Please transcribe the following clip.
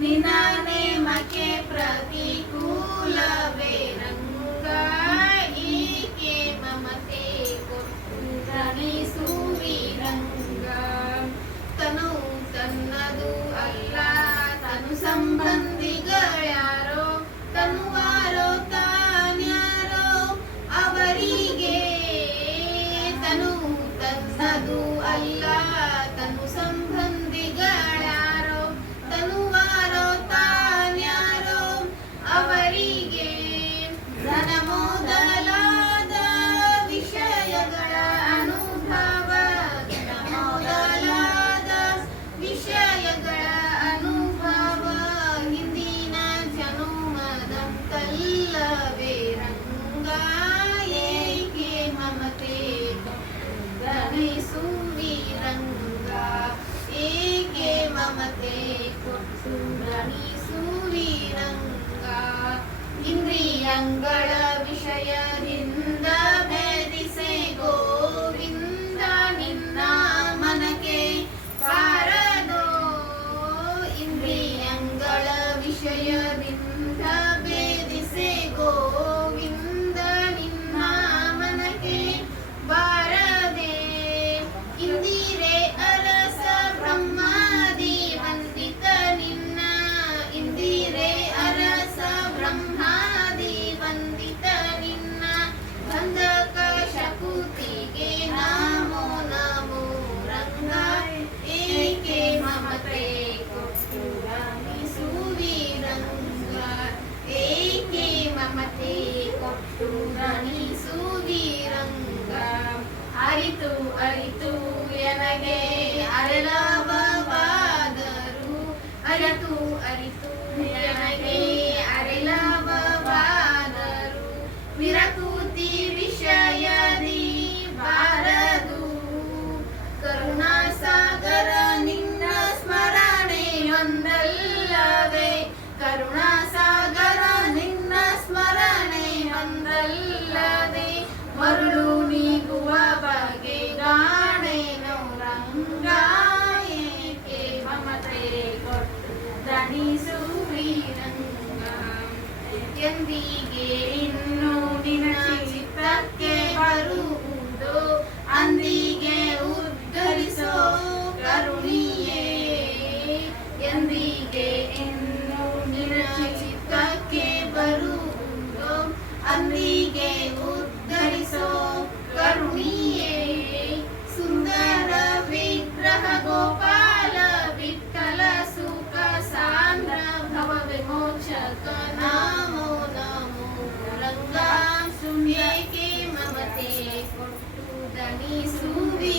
ನಿನ್ನ ನೇಮಕ್ಕೆ ಪ್ರತಿಕೂಲವೇ ರಂಗ ಏಕೆ ಮಮತೆ ಕೊಟ್ಟು ರಣಿಸುವಿ ರಂಗ. ತನು ತನ್ನದು ಅಲ್ಲ ತನು ಸಂಬಂಧಿಗಳ್ಯಾರೋ ತನುವಾರೋ ತಾನ್ಯಾರೋ ಅವರಿಗೆ. ತನು ತನ್ನದು ಅಲ್ಲ ತನು ಸಂಬಂಧಿಗಳ್ಯಾರೋ ತನುವಾರೋ ತಾನ್ಯಾರೋ ಅವರಿಗೆ. ಧನ ಮೊದಲಾದ ವಿಷಯಗಳ ಅನುಭವ ಧನ ಮೊದಲಾದ ವಿಷಯಗಳ ಅನುಭವ ಹಿಂದಿನ ಜನುಮದಂತಲ್ಲವೇ ರಂಗ ಏಕೆ ಮಮತೆ ರಣಿಸುವಿ ರಂಗ. ಏಕೆ ಮಮತೆ ಕೊಟ್ಟು ರಣಿಸುವಿ ರಂಗ. ಇಂದ್ರಿಯಂಗಳ ವಿಷಯದಿಂದ ಭೇದಿಸೆ ಗೋವಿಂದ ನಿನ್ನ ಮನಕ್ಕೆ ಬಾರದೋ. ಇಂದ್ರಿಯಂಗಳ ವಿಷಯದಿಂದ ಭೇದಿಸೆ ಗೋವಿಂದ ನಿನ್ನ ಮನಕ್ಕೆ ಬಾರದೆ. ಇಂದಿರೆ ಅರಸ ಬ್ರಹ್ಮಾದಿ ವಂದಿತ ನಿನ್ನ ಇಂದಿರೆ ಅರಸ ಬ್ರಹ್ಮಾದಿ ವಂದಿತ ನಿನ್ನ ಬಂಧಕ ಶಕುತಿಗೆ ನಮೋ ನಮೋ ರಂಗ. ಏಕೆ ಮಮತೆ ಕೊಟ್ಟು ರಣಿಸುವಿ ರಂಗ. ಏಕೆ ಮಮತೆ ಕೊಟ್ಟು ರಣಿಸುವಿ ರಂಗ. ಅರಿತು ಅರಿತು ಎನಗೆ ಅರೆಲವವಾದರು ಅರಿತು ಅರಿತು ಎನಗೆ ಅರೆಲವವಾದರು ವಿರಕೂತಿ ವಿಷಯದಿ ಬಾರದು. ಕರುಣಾಸಾಗರ ನಿನ್ನ ಸ್ಮರಣೆ ಒಂದಲ್ಲವೇ ಕರುಣಾಸಾಗರ ನಿನ್ನ ಸ್ಮರಣೆ ಒಂದಲ್ಲದೆ ಮರುಳು ನೀಗುವ ಬಗೆ ಗಾಣೆನೋ ರಂಗ. ಏಕೆ ಮಮತೆ ಕೊಟ್ಟು ರಣಿಸುವಿ ರಂಗ. ಎಂದಿಗೆ ಇನ್ನು ನಿನ್ನ ಚಿತ್ತಕ್ಕೆ ಬರುವುದೋ ಅಂದಿಗೆ ಉದ್ಧರಿಸೋ ಕರುಣಿಯೇ. ಎಂದಿಗೆ ಇನ್ನು ನಿನ್ನ ಚಿತ್ತಕ್ಕೆ ಬರುವುದೋ ಅಂದಿಗೆ ಉದ್ಧರಿಸೋ ಕರುಣಿಯೇ. ಸುಂದರ ವಿಗ್ರಹ ಗೋಪಾಲ ವಿಠಲ ಸುಖ ಸಾಂದ್ರ ಭವ ವಿಮೋಚಕ ನಮೋ ನಮೋ ರಂಗ. ಏಕೆ ಮಮತೆ ಕೊಟ್ಟು ದಣಿಸುವಿ